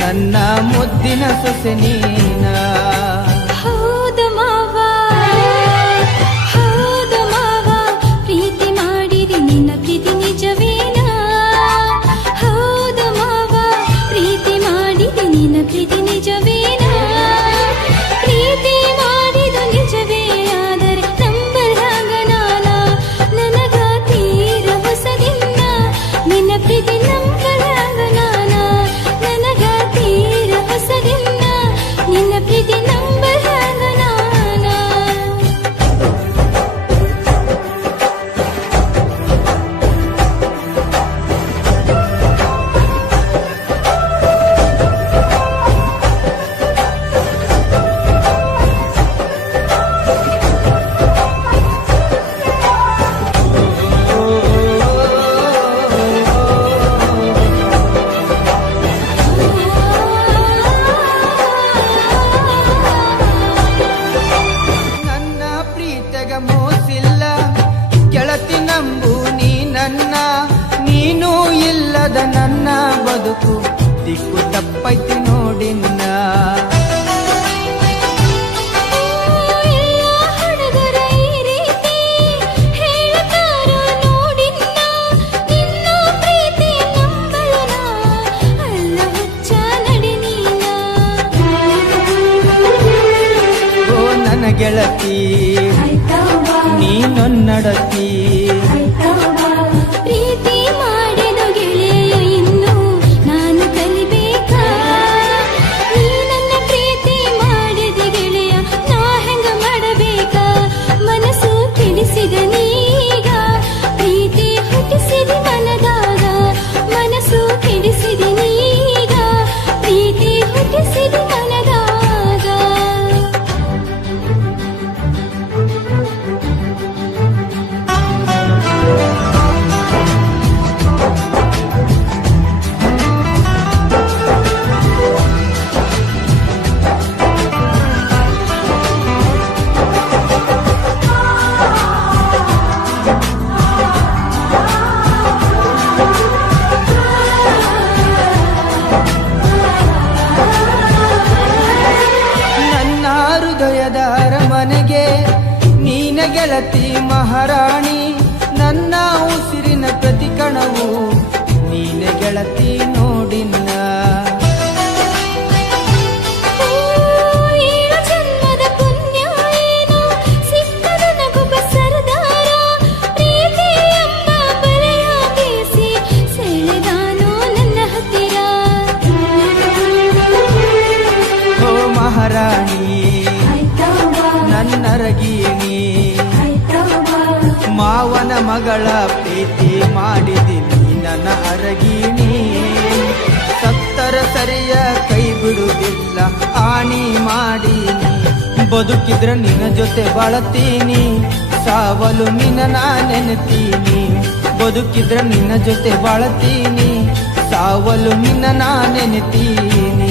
ನನ್ನ ಮುದ್ದಿನ ಸೊಸೆ ನೀನ. ಹೌದ ಮಾವ ಹೌದ ಮಾವ, ಪ್ರೀತಿ ನಿನ್ನ ಪ್ರೀತಿ ನಿಜವೇನ? ಹೌದ ಮಾವ, ಪ್ರೀತಿ ನಿನ್ನ ಪ್ರೀತಿ ನಿಜವೇನ? ಪ್ರೀತಿ ಮಾಡಿ ನಿಜವೇ, ಆದರೆ ಪ್ರೀತಿ ನಂಬು ನೀ ನನ್ನ ನೀನು ಇಲ್ಲದ ನನ್ನ ಬದುಕು. ದಿಕ್ಕು ತಪ್ಪೈತಿ ನೋಡಿನ್ನ ಗೆಳತಿ ಹುಡುಗರ ಹೃದಯದ ಅರಮನೆಗೆ ನೀನ ಗೆಳತಿ ಮಹಾರಾಣಿ ನನ್ನ ಉಸಿರಿನ ಪ್ರತಿ ಕಣವು ನೀನ ಗೆಳತಿ ನೋಡಿಲ್ಲ. ಏಳು ಮಾವನ ಮಗಳ ಪ್ರೀತಿ ಮಾಡಿದಿನಿ ನನ್ನ ಅರಗಿಣಿ. ಸತ್ತರ ಸರಿಯ ಕೈ ಬಿಡುವುದಿಲ್ಲ, ಆಣಿ ಮಾಡೀನಿ. ಬದುಕಿದ್ರ ನಿನ್ನ ಜೊತೆ ಬಾಳತೀನಿ ಸಾವಲು ನಿನ್ನ ನಾ ನೆನೆತೀನಿ. ಬದುಕಿದ್ರ ನಿನ್ನ ಜೊತೆ ಬಾಳತೀನಿ ಸಾವಲು ನಿನ್ನ ನಾ ನೆನೆತೀನಿ.